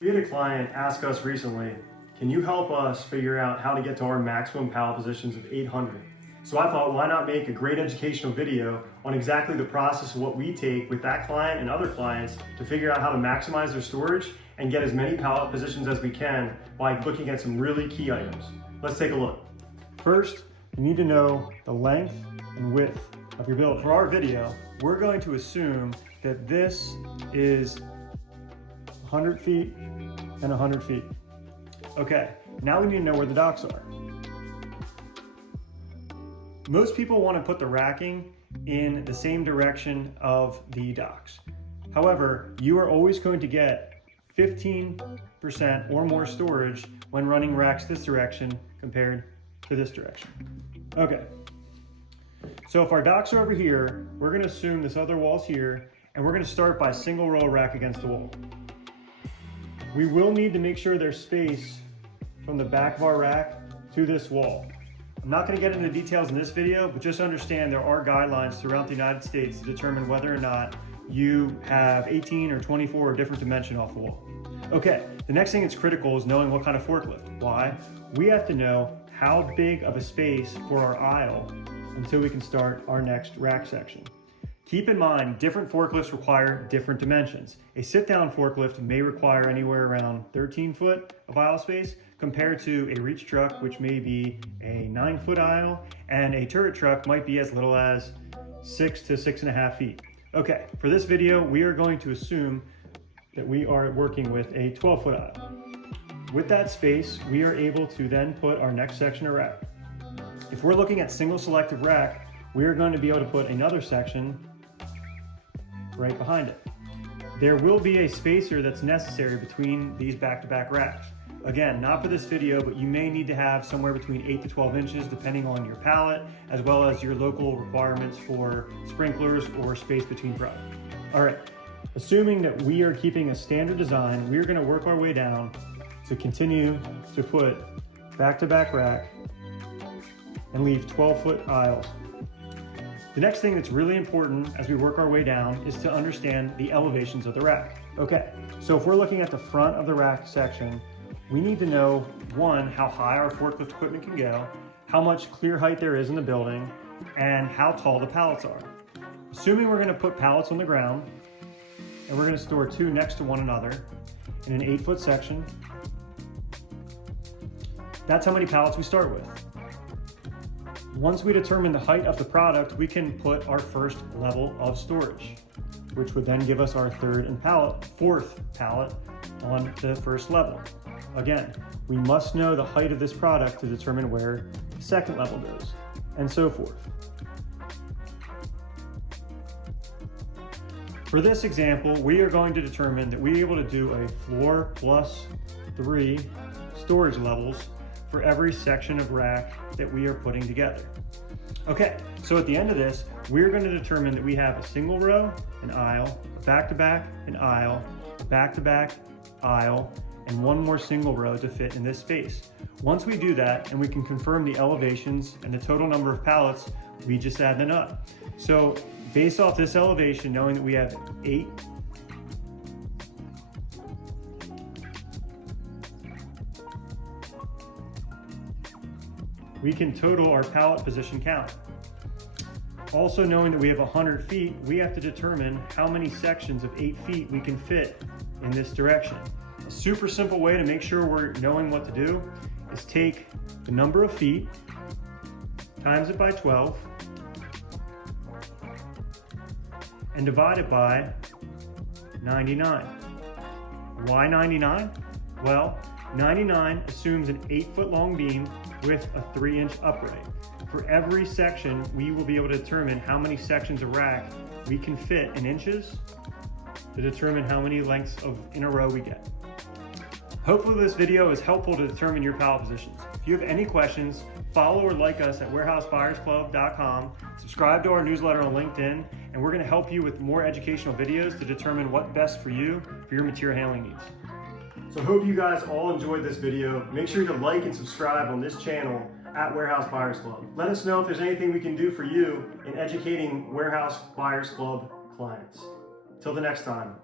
We had a client ask us recently, can you help us figure out how to get to our maximum pallet positions of 800? So I thought, why not make a great educational video on exactly the process of what we take with that client and other clients to figure out how to maximize their storage and get as many pallet positions as we can by looking at some really key items. Let's take a look. First, you need to know the length and width of your build. For our video, we're going to assume that this is 100 feet and 100 feet. Okay, now we need to know where the docks are. Most people want to put the racking in the same direction of the docks. However, you are always going to get 15% or more storage when running racks this direction compared to this direction. Okay, so if our docks are over here, we're going to assume this other wall's here, and we're going to start by single row rack against the wall. We will need to make sure there's space from the back of our rack to this wall. I'm not going to get into the details in this video, but just understand there are guidelines throughout the United States to determine whether or not you have 18 or 24 or different dimension off the wall. Okay, the next thing that's critical is knowing what kind of forklift. Why? We have to know how big of a space for our aisle until we can start our next rack section. Keep in mind, different forklifts require different dimensions. A sit-down forklift may require anywhere around 13 foot of aisle space compared to a reach truck, which may be a 9-foot aisle, and a turret truck might be as little as 6 to 6.5 feet. Okay, for this video, we are going to assume that we are working with a 12-foot aisle. With that space, we are able to then put our next section of rack. If we're looking at single selective rack, we are going to be able to put another section right behind it. There will be a spacer that's necessary between these back-to-back racks. Again, not for this video, but you may need to have somewhere between 8 to 12 inches depending on your pallet, as well as your local requirements for sprinklers or space between products. All right, assuming that we are keeping a standard design, we're gonna work our way down to continue to put back-to-back rack and leave 12-foot aisles. The next thing that's really important as we work our way down is to understand the elevations of the rack. Okay, so if we're looking at the front of the rack section, we need to know, one, how high our forklift equipment can go, how much clear height there is in the building, and how tall the pallets are. Assuming we're gonna put pallets on the ground, and we're gonna store two next to one another in an 8-foot section, that's how many pallets we start with. Once we determine the height of the product, we can put our first level of storage, which would then give us our fourth pallet on the first level. Again, we must know the height of this product to determine where the second level goes, and so forth. For this example, we are going to determine that we are able to do a floor plus 3 storage levels for every section of rack that we are putting together. Okay, so at the end of this, we're going to determine that we have a single row, an aisle, a back-to-back, an aisle, a back-to-back, aisle, and one more single row to fit in this space. Once we do that and we can confirm the elevations and the total number of pallets, we just add them up. So based off this elevation, knowing that we have 8, we can total our pallet position count. Also knowing that we have 100 feet, we have to determine how many sections of 8 feet we can fit in this direction. A super simple way to make sure we're knowing what to do is take the number of feet, times it by 12, and divide it by 99. Why 99? Well, 99 assumes an 8-foot long beam with a 3-inch upright. For every section, we will be able to determine how many sections of rack we can fit in inches to determine how many lengths in a row we get. Hopefully this video is helpful to determine your pallet positions. If you have any questions, follow or like us at warehousebuyersclub.com, subscribe to our newsletter on LinkedIn, and we're going to help you with more educational videos to determine what's best for you for your material handling needs. So I hope you guys all enjoyed this video. Make sure to like and subscribe on this channel at Warehouse Buyers Club. Let us know if there's anything we can do for you in educating Warehouse Buyers Club clients. Till the next time.